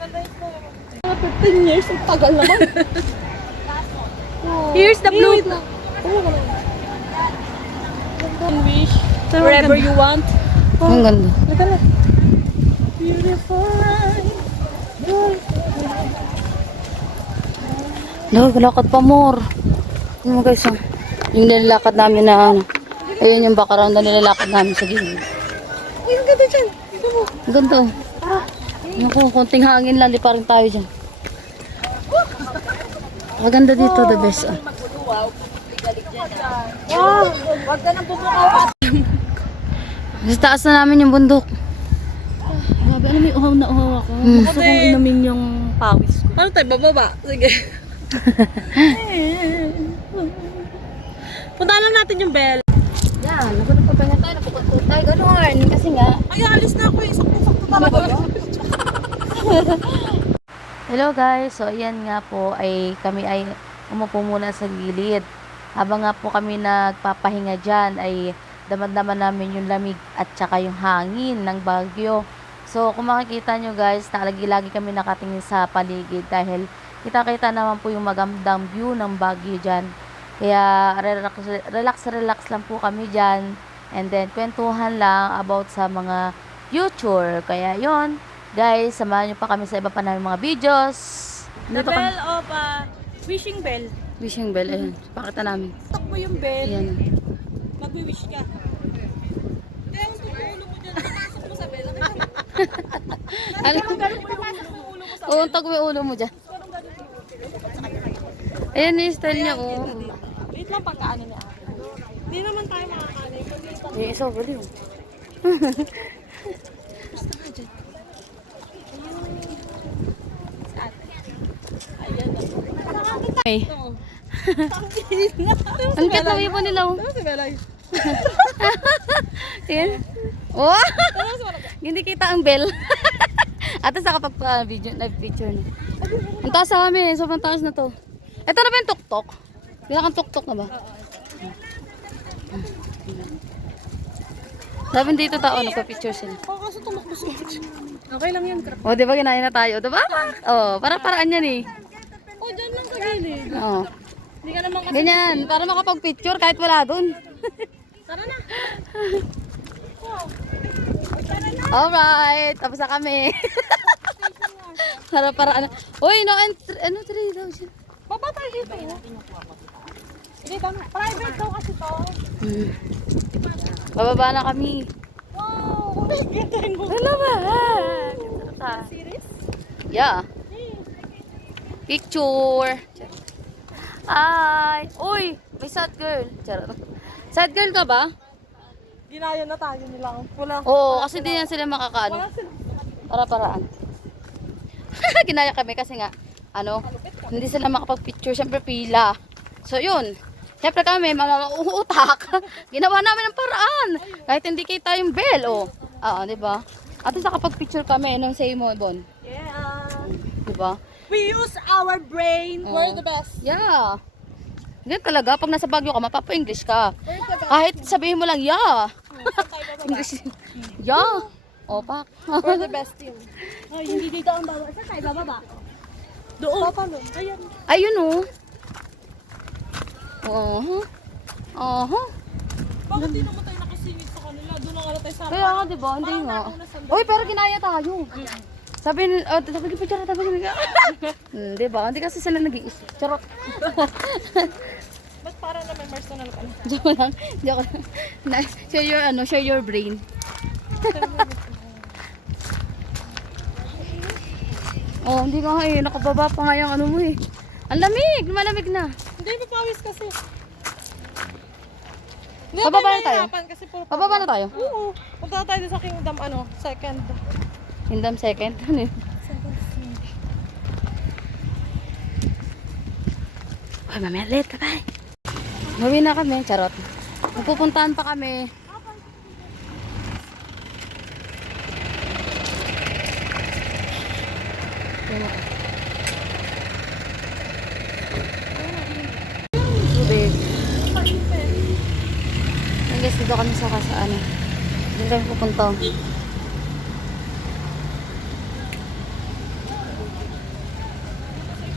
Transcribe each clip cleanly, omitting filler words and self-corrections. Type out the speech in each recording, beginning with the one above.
15 years, ang tagal naman. Here's the blue. Wish wherever you want. Ang ganda. Ito na. Beautiful life. Lakad pa more. Ano mo guys, yung nilalakad namin na ano. Ayun yung background na nilalakad namin sa gilid. Uy, ang ganda dyan. Ito mo. Ang ganda oh. Naku, konting hangin lang, di pa rin tayo dyan. Maganda dito, the best. Oh. Wow, wag ka nang bubukaw. Sa taas na namin yung bundok. Grabe, ano may uhaw na uhaw ako. Gusto kong inumin yung pawis ko. Ano tayo, bababa? Sige. Punta lang natin yung bell. Yan, napunod pa na tayo, napupunta tayo. Ganoon, kasi nga. Ay, alis na ako eh. Sakto-sakto talaga yun. Hello guys, so ayan nga po ay kami ay umupo muna sa gilid. Habang nga po kami nagpapahinga dyan ay damad-daman namin yung lamig at saka yung hangin ng Baguio. So kung makikita nyo guys, lagi kami nakatingin sa paligid dahil kita-kita naman po yung magandang view ng Baguio dyan. Kaya relax lang po kami dyan. And then kwentuhan lang about sa mga future. Kaya yon guys, samahan nyo pa kami sa iba pa namin mga videos. The bell of wishing bell. Wishing bell, ayun. Pakita namin. Tok mo yung bell. Ayan. Magwi-wish ka. Kaya yung ulo mo dyan, napasok mo sa bell. Ano? Ganun mo yung ulo mo sa Oo, tag mo yung ulo mo dyan. Ayan yung style niya, oh. wait lang pagkaano niya. Hindi naman tayo makakaano. Yung isa, baliw. Ay. Ang cute na ipo nila, oh. Ano si Belay? Ayan. Oh! Hindi kita ang bell. Ate sa kapag video, nag-picture na. Ang taas sa kami, sobrang taas na to. Ito na ba yung tuktok? Pinakang tuktok na ba? Sabi dito tao, nagpa-picture sila. Oo, kasi tumakbo si okay lang yan. O, di ba ginaya na tayo? Diba? O, paraan yan eh. Oh, dyan lang sa gilid. O. Hindi ka naman kasi. Ganyan, para makapag-picture kahit wala dun. Tara na. Alright, tapos na kami. para ano. Uy, no entry, ano 3,000? Baba tayo dito. Hindi, tama. Private daw kasi to. Bababa na kami. Wow, nagigitin mo. Ano ba? Series? Yeah. Picture. Hi. Uy, may sad girl. Charot. Sad girl ka ba? Ginaya na tayo nila. Wala. Oo, kasi di yan sila makakaano. Wala sila. Para-paraan. Ginaya kami kasi nga, ano, hindi sila makapag-picture. Siyempre pila. So, yun. Siyempre kami, mga uutak. Ginawa namin ng paraan. Kahit hindi kita yung bell, oh. Oo, di ba? At least nakapag-picture kami nung say mo, Bon. Yeah. Di ba? We use our brain. Oo. We're the best. Yeah. Ganyan talaga, pag nasa Baguio ka, mapapa-English ka. We're the best. Kahit sabihin mo lang, yeah. Saan tayo bababa? English. Yeah. Opak. We're the best team. Ay, hindi dito ang baba. Saan tayo bababa? Doon. Paano? Ayan. Ayun, oh. Bakit di naman tayo nakasingit sa kanila? Doon na nga tayo sa Kaya nga, di ba? Hindi nga. Uy, pero ginaya tayo. Sabi ko, picture, di ba? Hindi kasi sila nag-iisip. Charot. Ba't para na may personal ka na? Joke lang. Joke lang. Share your brain. Oh, hindi nga eh. Nakababa pa nga yung ano mo eh. Ang lamig. Malamig na. Hindi, papawis kasi. Pababa na tayo? Kasi puro Pababa na tayo. Oo. Punta na tayo sa Kingdom, second. Kingdom second. Ano yun? Ay, mamaya late. Bye-bye. Mawi na kami. Charot. Magpupuntahan pa kami. Tubig. Guys, dito kami sa ano. Dito kami pupunta.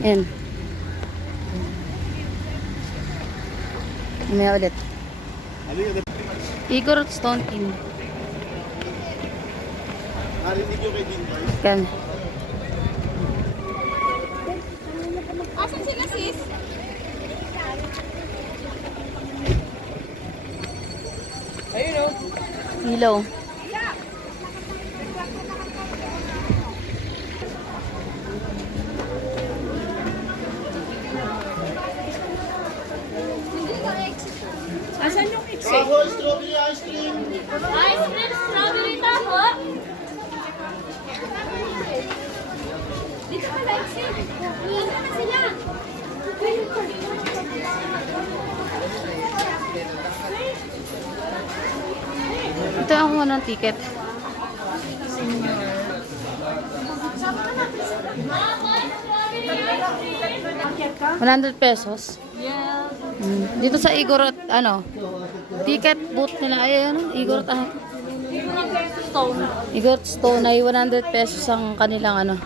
Ayan. Mamaya ulit. Igor at Stone King. Kan. Asan sila sis? Ayun o. Ilaw. Asan yung exit? Strawberry ice cream. Ice cream, strawberry taho. Dito pala exit. Asan na sila? Ito ako ng ticket. ₱100. Yeah. Dito sa Igor at ano, ticket booth nila ay ano, Igor at ano, Stone. Igor at Stone ay ₱100 ang kanilang ano,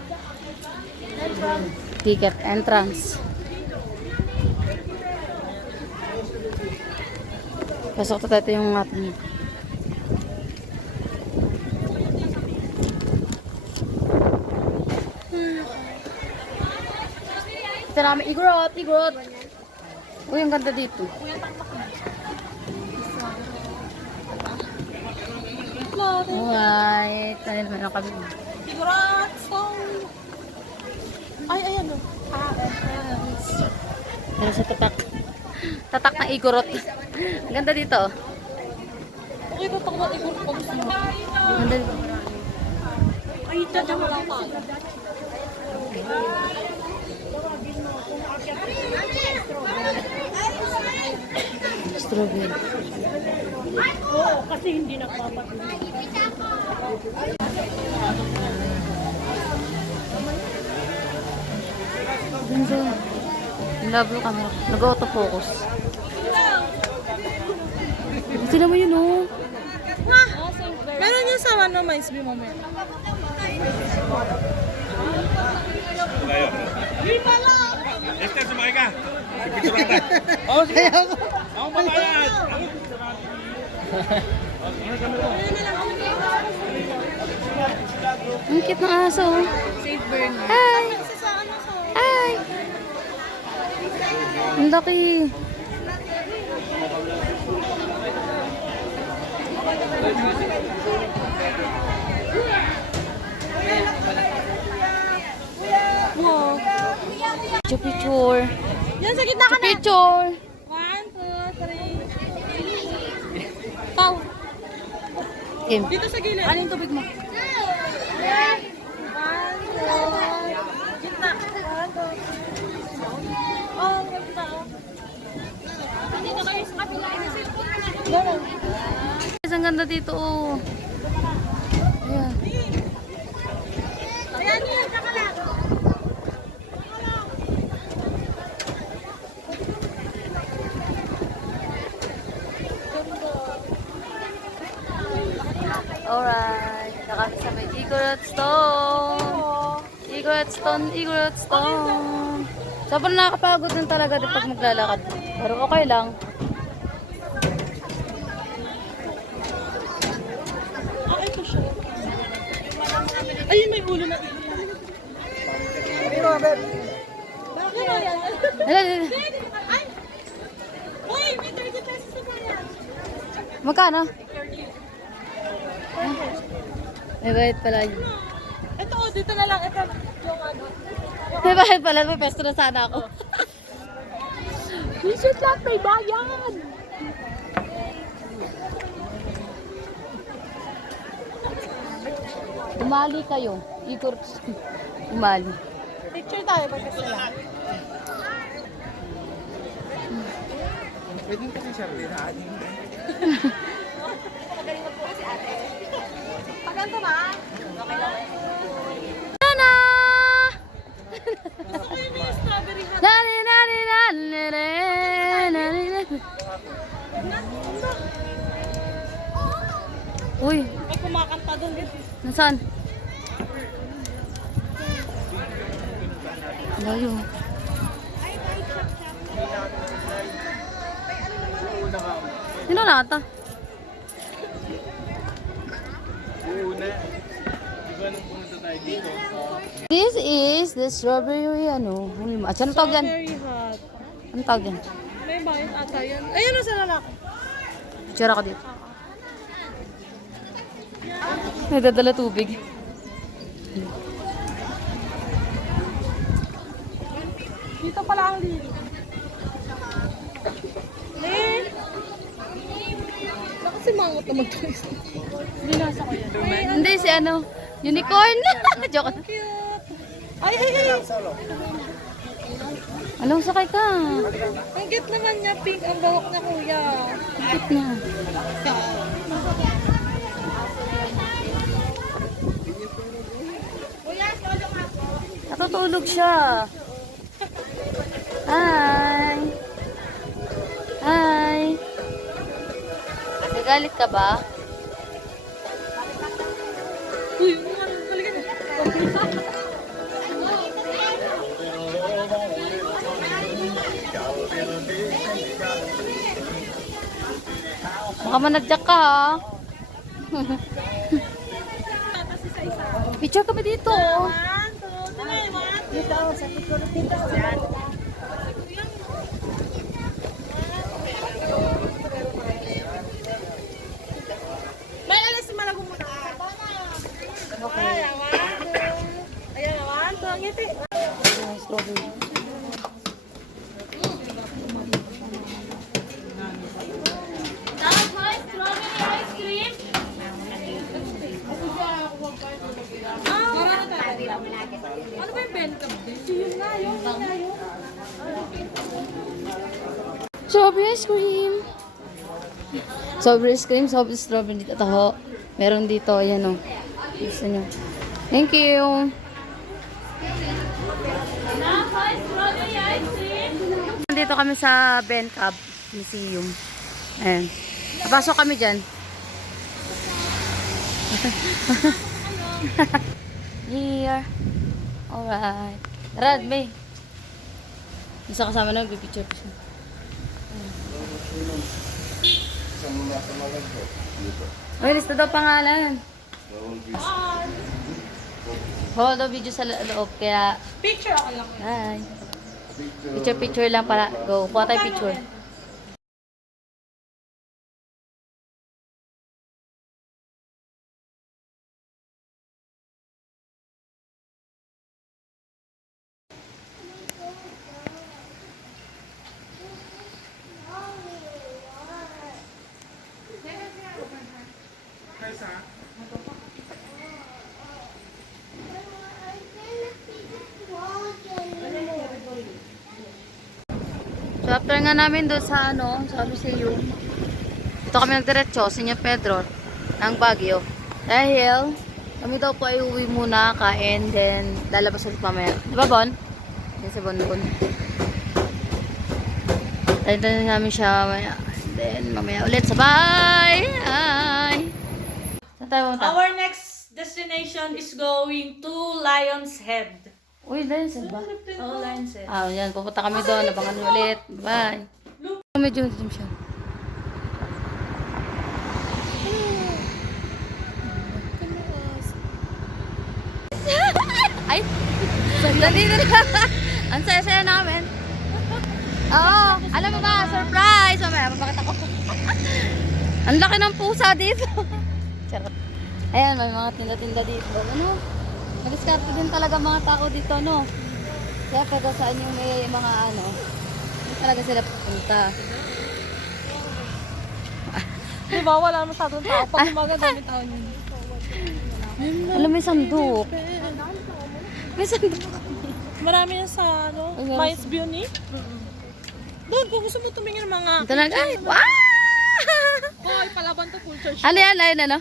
ticket entrance. Pasok tayo, ito yung ating ito namin, Igorot, Igorot. Uy, ang ganda dito. Uy, tayo naman ang kami. Figurat, stone. Ay, ayan o. Pero sa tatak. Tatak ng Igorot. Ang ganda dito. Okay, tatak mo ikot pag gusto mo. Ang ganda dito. Ay, dyan mo lang tayo. Strawberry. Oo, kasi hindi nagpapatuloy. Ganda. Love yung camera. Nag-autofocus. Sino mo yun, oh? Meron yung sa ano, mais bi mo meron. Di pala! Esther, sumakay ka. Picture kita. Oo, sige. Ako babayad. Ang cute ng aso, oh. Save burner. Hi! Sa ano sa... Hi! Ang laki. Wow. Picture. Yan, sa gitna ka na. Picture. 1, 2, 3. Pau. Kim. Dito sa gilid. Alin tubig mo? 1, 2. Gitna. 1, 2. Oh, ganda. Dito kayo sa kabila. Ganun. Ang ganda dito, oh. Ayan. Ayan yun, saka lang. Alright. Dito kami sa may Igorot Stone. Igorot Stone, Igorot Stone. Sobrang nakakapagod din talaga din pag maglalakad. Pero okay lang. Ah, ito siya. Ayun, may ulo na ito. Bakit ba yan? Hala, hala. Ay! Uy, may 30 pesos na yan. Magkano? May bayad pala yun. Ito, dito na lang. Ito, yung ano. May bayad pala. May pesto na sana ako. T-shirt lang, may bayan. Umali kayo. Igor. Umali. Picture tayo, basta sila. Pwede ka ng Shopee na ating. Paganda ba? Nana! Gusto ko yung may strawberry hat. Nani, nani, nani, nani, nani. Uy, May kumakanta doon. nasaan? Layo. Sino na ata? This is the strawberry ano. At saan tawag yan? Very hot. Anong tawag yan? May bayan ata yan. Ayun na sa lalaki. Picture ako dito. May dadala tubig. Dito pala ang lili. Lil! Baka si Mangot naman to. Binasa ko yan. Ay, Hindi si ano, unicorn. Joke. cute. Ay, ay, ay. Anong sakay ka? Ang cute naman niya. Pink ang bawak niya, kuya. Cute na. Natutulog siya. Hi. Hi. Nagalit ka ba? Uy, balikan niya. Baka manadyak ka ha. Picture kami dito. Dito, sa picture dito. May alas si Malagong muna. Okay. Ayan, awan. Ito ang ngiti. Strawberry. Ano ba yung bentap din? Yun na, yun. Strawberry ice cream. Strawberry ice cream, strawberry dito. Taho. Meron dito, ayan o. Gusto nyo. Thank you. Dito kami sa Ben Cab Museum. Ayan. Pasok kami dyan. Here. Alright. Tara, May. Isa kasama na, pipicture ko siya. Ay, lista daw pangalan. Hold daw video sa loob, kaya... Picture ako lang. Hi. Picture lang para. Go. Kuha tayo picture. So after nga namin doon sa ano, sa museum, dito kami nagdiretso, Senyor Pedro, ng Baguio. Dahil, kami daw po ay uwi muna, kain, then lalabas ulit mamaya. Diba, Bon? Yan si Bonbon. Tayo na namin siya mamaya. Then, mamaya ulit sa bahay. Hi! Saan tayo pumunta? Our next destination is going to Lion's Head. Uy, dahil saan ba? Oh, Lion's Head. Ah, yan. Pupunta kami doon. Abangan ulit. Bye. Medyo dim siya. Ay! Nandito na. Ang saya-saya namin. Oo. Alam mo ba? Surprise! Mamaya, mapakita ko. Ang laki ng pusa dito. Charot. Ayan, may mga tinda-tinda dito. Ano? Nag-discarte din talaga mga tao dito, no? Kaya pagka saan yung may mga ano, hindi talaga sila pupunta. Diba, wala masyadong tao. Pag umaga, dami tao yun. Alam mo, may sandok. May sandok. Marami yan sa, ano, Ay, meron Mice Beauty. Doon, kung gusto mo tumingin ng mga... Ito na, ay, wow! Hoy, palaban to culture show. Ano yan, Lion, ano?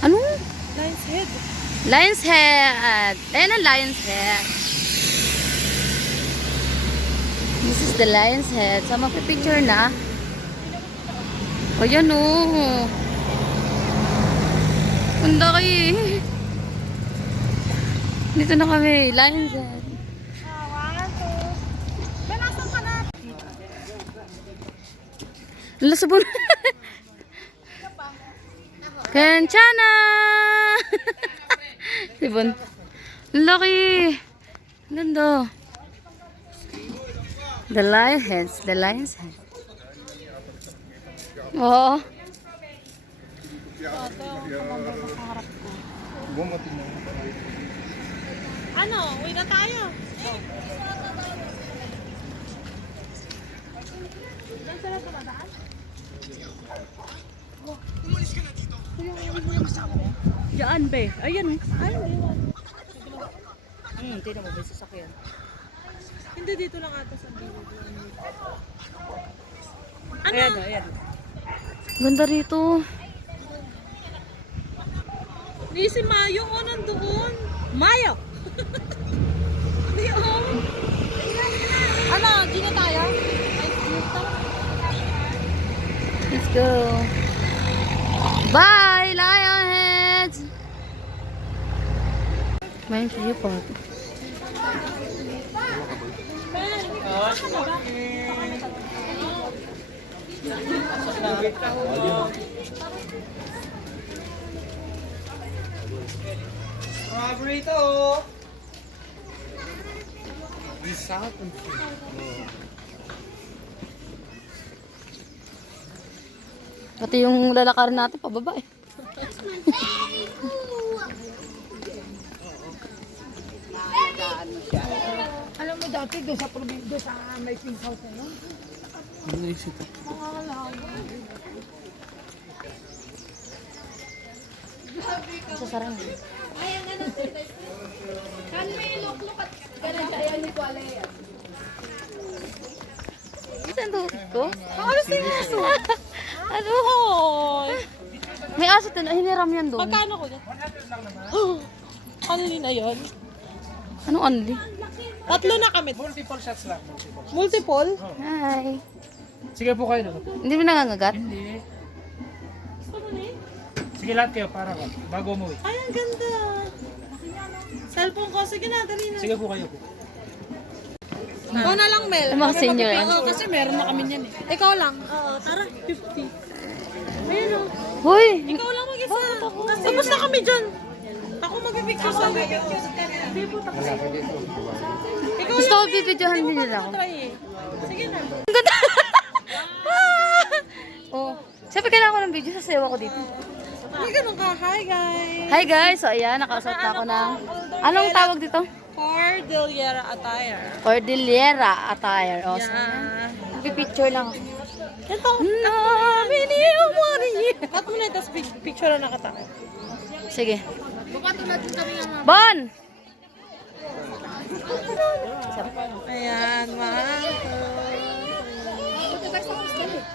Ano? Lion's Head. Lion's Head. Ayan ang Lion's Head. This is the Lion's Head. So, magpipicture na. O, yan o. Ang laki. Dito na kami. Lion's Head. One, two. Ben, nasan Wala sabon. Kenchana! Sibon. Laki! Ganda. The lion's head. Oo. Ano? Uwi na tayo. Diyan, be. Ayan. Tignan mo ba yung sasakyan? Hindi, dito lang ata sa dito. Ano? Ayan. Ganda rito. Di si Mayo o nandoon. Mayo! Di o. Ano? Di na tayo? Let's go. Bye, Lionheads! May view pa. Burrito! Pati yung lalakarin natin pababa eh. Alam mo dati doon sa probinsya sa may pink house na yun? Sa sarang. Saan doon ko? Ano si Maso? Ano? May aso din. Hiniram yan doon. Magkano ko dyan? Ano na yun? Anong only? Tatlo na kami. Multiple shots lang. Multiple? Hi. Sige po kayo. Hindi mo nangangagat? Hindi. Sige lahat kayo para bago umuwi. Ay, ang ganda. Cellphone ko. Sige na, dali na. Sige po kayo po. Ikaw na lang, Mel. Yung mga senior yan. Oo, kasi meron na kami niyan eh. Ikaw lang. Oo, tara. 50. Ayun o. Hoy! Ikaw lang mag-isa. Tapos na kami dyan. Ako mag-picture sa akin. Ikaw Gusto ko lang, Mel. bibidyohan Hindi din mo nila ako. try eh. Sige na. Oh. Siyempre kailangan ko ng video. Sasayaw ako dito. Hindi ganun ka. Hi, guys. Hi guys! So ayan, nakausap na ako ng... Anong tawag dito? Cordillera attire. Cordillera attire. Oh, so, Yeah. picture lang ako. Ito. Cut mo na ito. Picture na nakatao. Sige. Bon! Ayan,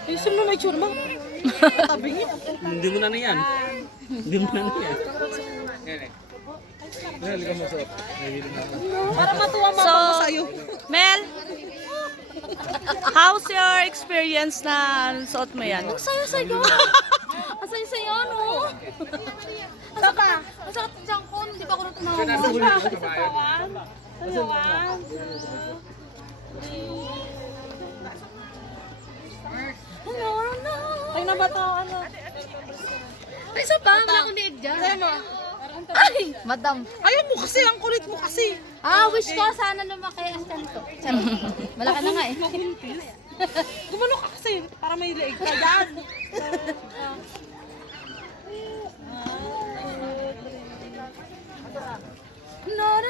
Ayusin mo may tsura mo. Tabingin. Hindi mo na yan. Hindi mo na yan. Para matuwa mama mo sa'yo. Mel, how's your experience na suot mo yan? Ang saya-saya. Ang saya-saya, no? Asa ka? Ang sakit ng tiyan ko. Hindi pa ako natumawa. Sayawan. Sayawan. Ay, nabato ano. Ay, isa pa. Wala akong liig dyan. Ay, madam. Ayaw mo kasi, ang kulit mo kasi. Wish ko sana lumaki ang ganito. Malaki na nga eh. Gumano ka kasi, para may leeg ka dyan.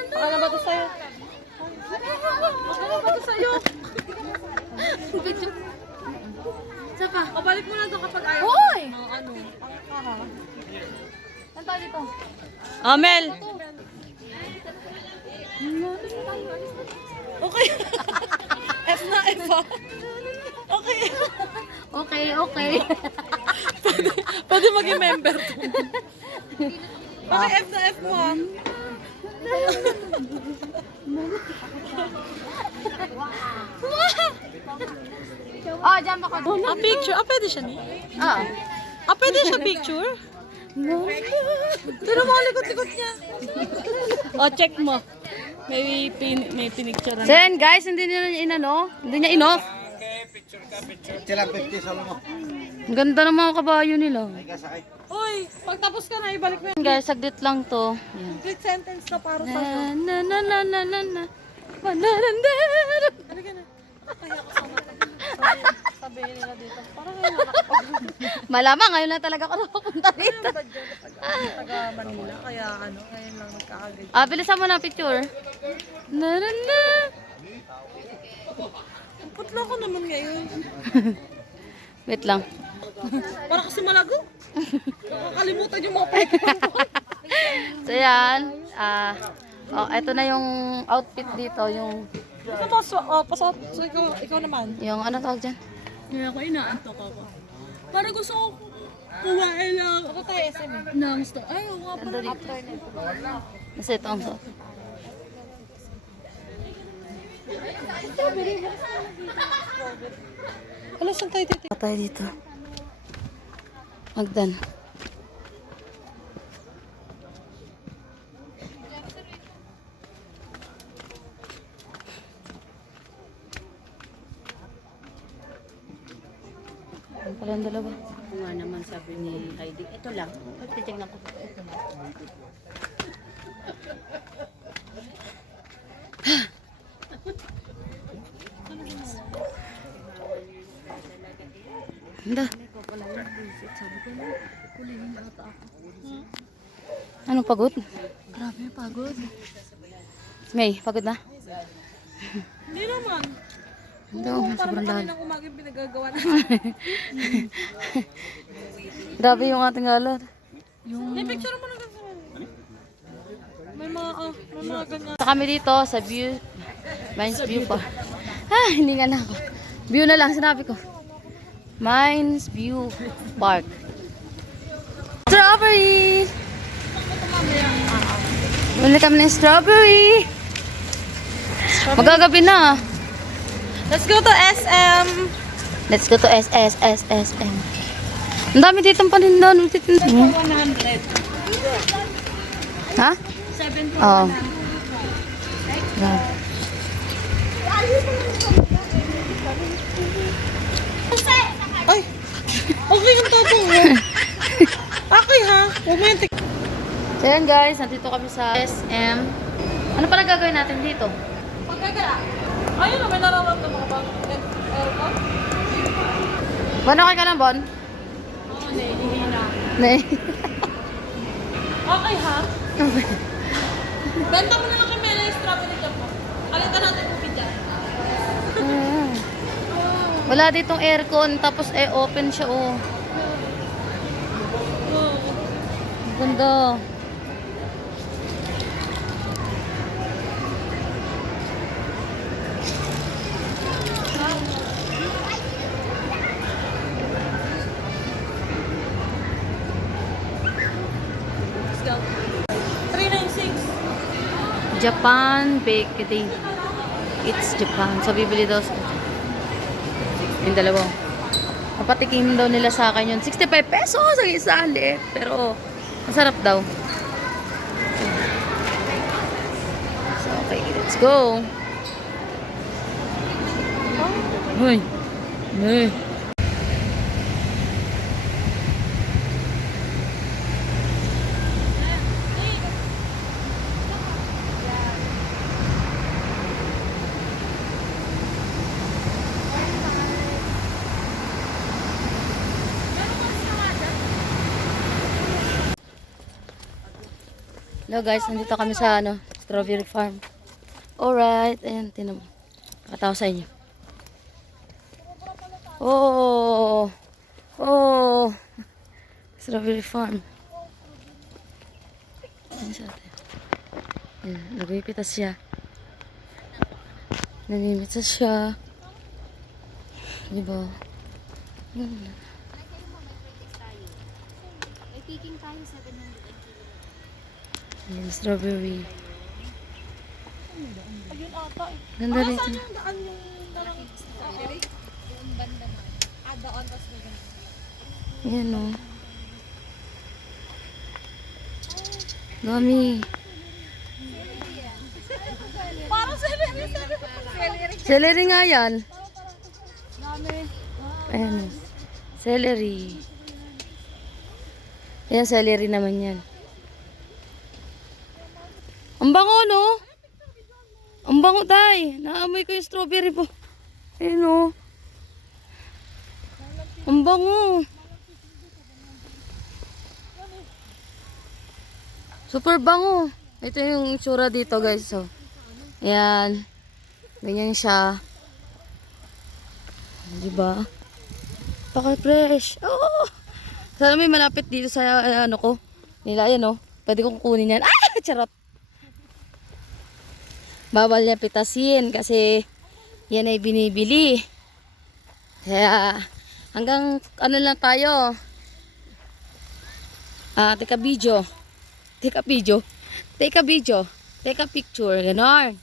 Baka na ba ito sa'yo? Baka na ba ito sa'yo? Isa pa. Pabalik mo na ito kapag ayaw. Hoy! Ano? Saan tayo dito? Amel! Okay. F na F ah. Okay. Okay. Pwede maging member to. Okay, F na F mo ah. Dyan ako. Picture. Pwede siya ni? Pwede siya picture? Pero mga likot-likot niya. Check mo. May pinicture. Then guys, hindi niya inano, hindi niya inoff. Silang 50 sa mo. Ang ganda ng mga kabayo nila. Kasakay. Uy, pagtapos ka na, ibalik mo Guys, saglit lang to. Yan. complete sentence na para sa Na na na na na na na. Manarandara. Halika na. Kaya ako sa mata. Sabihin nila dito. Parang ngayon nakapag Malamang ngayon lang talaga ako nakapunta dito. taga Manila. Kaya ano, ngayon lang nagkakagay. Ah, bilisan mo na picture. Na na na. Ang putla ko naman ngayon. Wait lang. Para kasi malago. Nakakalimutan yung mga pagkakas. So yan. Ito na yung outfit dito. Yung Pasok. So ikaw naman. ano tawag dyan? Kaya ako inaantok ako. Parang gusto ko kumain lang Ako tayo SM eh. ng store. Ay, oo nga pala. Ganda dito. Kasi ito ang suot. Alas, saan tayo titig? Tayo dito. Magdan. Ang pala ang dalawa. Kung nga naman sabi ni Heidi, ito lang. Titignan ko. Ito lang. Handa. Anong pagod? Grabe yung pagod. May, pagod na? Hindi naman. Hindi, Parang sobrang dahil. kaninang umaga yung pinagagawa na. Grabe yung ating galad. May picture mo na ganun. May mga ganyan. Sa kami dito sa view, Mines View pa. Hindi nga na ako. View na lang, sinabi ko. Mines View Park. Strawberry! Bili kami ng strawberry. Magagabi na. Let's go to SM. Let's go to SSSSM. Ang dami dito ang paninda. 100. Ha? 7 Oo. Yeah. Ay! Okay yung tapong mo. Okay ha. Huwag mo yung So yan guys, nandito kami sa SM. Ano pala gagawin natin dito? pagkagala. Ayun na, may nararamdaman ka ba? Aircon? Bon, okay ka lang, Bon? Oo, nahihina. Nee. Okay ha? Benta mo na lang kami ng strawberry jam mo. Kalitan natin yung pizza. Wala ditong aircon, tapos open siya, oh. Ang ganda. Let's go. 396. Japan Bakery. It's Japan. So, bibili daw sa yung dalawa. Napatikim daw nila sa akin yun. 65 pesos ang isa. Liit. Pero, masarap daw. So, okay. Let's go. Uy. Uy. Hello guys, nandito kami sa strawberry farm. Alright, ayan, tinan mo. Pakatawa sa inyo. Oh! Oh! Strawberry farm. Ayan siya. Ayan, nagpipitas siya. Namimitas siya. Diba? Ganda. Ayan, strawberry. Ayun ata eh. Ganda rin. Saan yung daan yung strawberry? Yung banda na. Daan tas na ganun. Ayan o. Dami. Parang celery. Celery nga yan. Dami. Ayan. Celery. Ayan, celery naman yan. Ang bango, no? Ang bango, tay. Naamoy ko yung strawberry po. Ayan, no? Ang bango. Super bango. Ito yung itsura dito, guys. So, ayan. Ganyan siya. Diba? Paka-fresh. Oh! Sana may malapit dito sa ano ko. Nila, ayan, no? Pwede kong kunin yan. Ah! Charot! Bawal niya pitasin kasi yan ay binibili. Kaya hanggang ano lang tayo. Take a video. Take a video. Take a video. Take a picture. Ganon.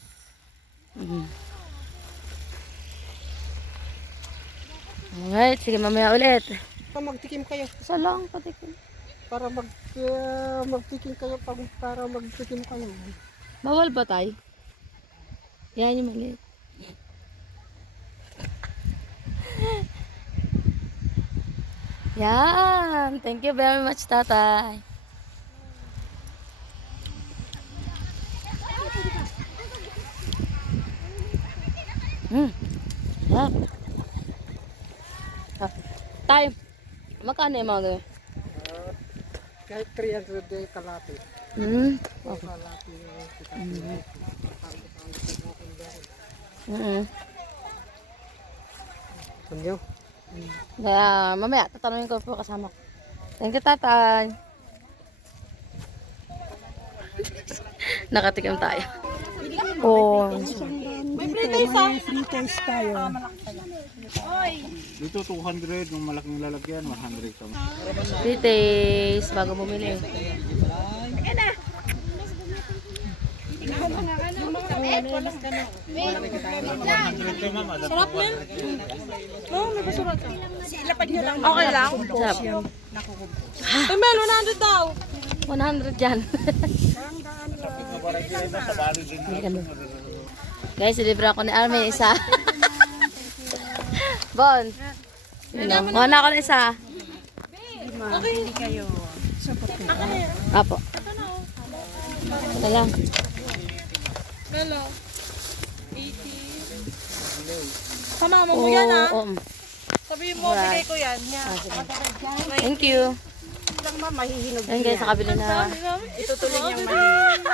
Alright, sige mamaya ulit. Magtikim kayo. Isa lang patikim. Para magtikim kayo. Para magtikim kayo. Bawal ba tayo? Yan yung maliit. Yan. Thank you very much, tatay. Yan. Tayo. Magkano yung mga ganyan? Kahit 300 day kalati. Okay. Kalati yung kita. Ano? Kaya mamaya tatanungin ko po kasama ko. Thank you, tatay. Nakatikim tayo. Oh. May free taste tayo. Dito 200, yung malaking lalagyan, 100 kami. Free taste bago bumili. Sarap yan. Oo, may pasurat. Silapad nyo lang. Okay lang? Sarap. Ay, Mel, 100 daw. 100 yan. Guys, ilibra ako ni Armin isa. Bon. Kuha na ako ng isa. Okay. Kayo. Apo. Ito lang. Melo. 80. Sama mo yan, ha? Oo. Sabihin mo, bigay ko yan. Thank you. Lang ma, mahihinog. Ayun guys, sa kabila na Itutuloy niyang mahihinog.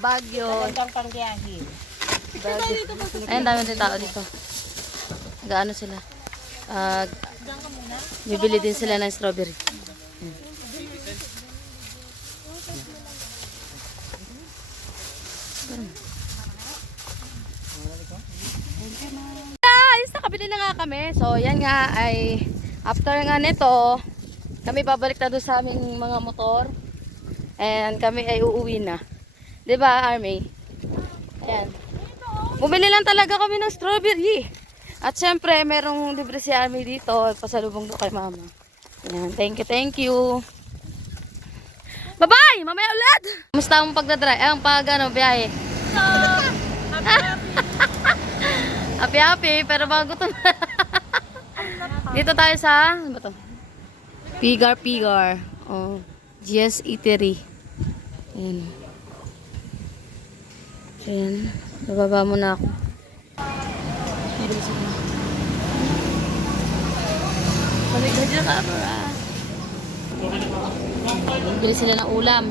Baguio. Hanggang panggiyahe. Baguio. Ayun, dami din tao dito. Gaano sila? Bibili din sila ng strawberry. Guys, nakabili na nga kami. So, yan nga ay after nga nito, kami babalik na doon sa aming mga motor. And kami ay uuwi na. 'Di ba, Army? Ayan. Bumili lang talaga kami ng strawberry. At syempre, merong libre si Army dito. Pasalubong doon kay Mama. Ayan, thank you. Bye-bye! Mamaya ulit! Kumusta ang pagdadrive? Ang biyahe? Happy, pero bago to. Dito tayo sa, ano ba to? Pigar. Oh, GS Eatery. Ayan. Ayan. Bababa muna ako. Balik na dyan, camera. Bili sila ng ulam.